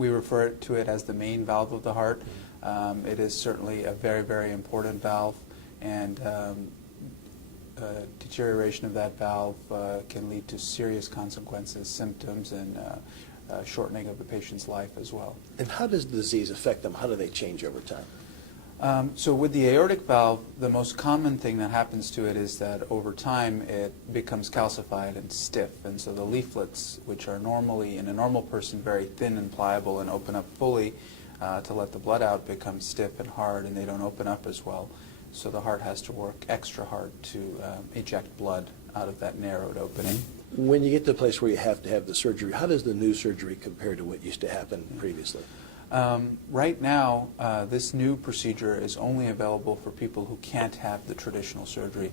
we refer to it as the main valve of the heart. It is certainly a very, very important valve, and deterioration of that valve can lead to serious consequences, symptoms, and shortening of the patient's life as well. And how does the disease affect them? How do they change over time? So with the aortic valve, the most common thing that happens to it is that over time it becomes calcified and stiff, and so the leaflets, which are normally in a normal person very thin and pliable and open up fully to let the blood out, become stiff and hard, and they don't open up as well. So the heart has to work extra hard to eject blood out of that narrowed opening. When you get to the place where you have to have the surgery, how does the new surgery compare to what used to happen previously? Right now, this new procedure is only available for people who can't have the traditional surgery.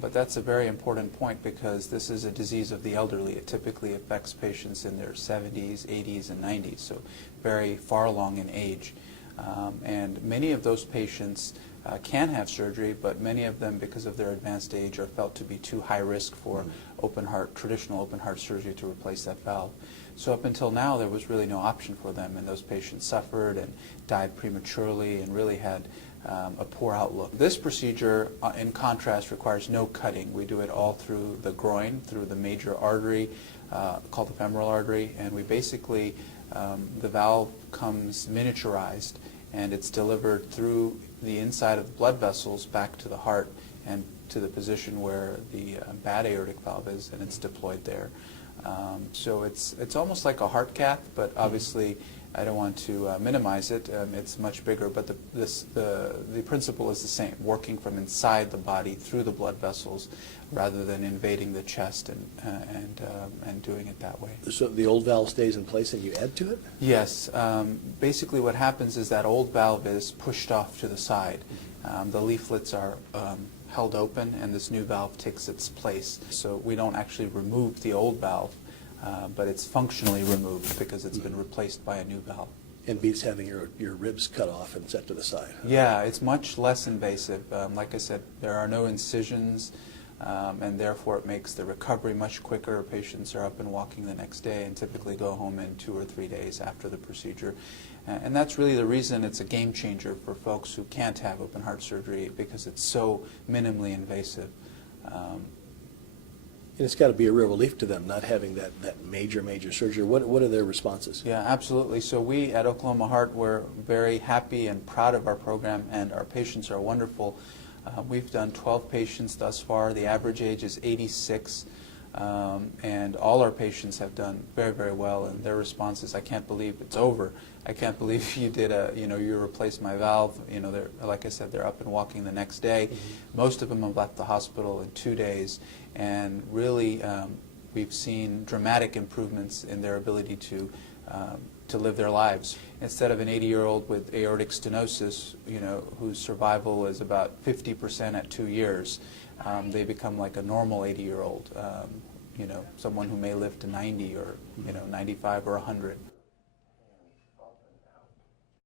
But that's a very important point, because this is a disease of the elderly. It typically affects patients in their 70s, 80s, and 90s, so very far along in age. And many of those patients can have surgery, but many of them, because of their advanced age, are felt to be too high risk for traditional open heart surgery to replace that valve. So up until now, there was really no option for them, and those patients suffered and died prematurely and really had a poor outlook. This procedure, in contrast, requires no cutting. We do it all through the groin, through the major artery called the femoral artery, and we basically, the valve comes miniaturized, and it's delivered through the inside of the blood vessels back to the heart and to the position where the bad aortic valve is, and it's deployed there. So it's almost like a heart cath, but obviously I don't want to minimize it. It's much bigger, but the principle is the same, working from inside the body through the blood vessels rather than invading the chest and doing it that way. So the old valve stays in place and you add to it? Yes. Basically what happens is that old valve is pushed off to the side. The leaflets are held open, and this new valve takes its place. So we don't actually remove the old valve, but it's functionally removed because it's been replaced by a new valve. And beats having your ribs cut off and set to the side. Yeah, it's much less invasive. Like I said, there are no incisions, and therefore it makes the recovery much quicker. Patients are up and walking the next day and typically go home in 2 or 3 days after the procedure. And that's really the reason it's a game changer for folks who can't have open heart surgery, because it's so minimally invasive. And it's got to be a real relief to them not having that major surgery. What are their responses? Yeah, absolutely. So we at Oklahoma Heart, we're very happy and proud of our program, and our patients are wonderful. We've done 12 patients thus far. The average age is 86. And all our patients have done very, very well, and their response is, I can't believe it's over. I can't believe you did you replaced my valve. Like I said, they're up and walking the next day. Most of them have left the hospital in 2 days, and really we've seen dramatic improvements in their ability to live their lives. Instead of an 80-year-old with aortic stenosis, whose survival is about 50% at 2 years, they become like a normal 80-year-old, someone who may live to 90 or 95 or 100.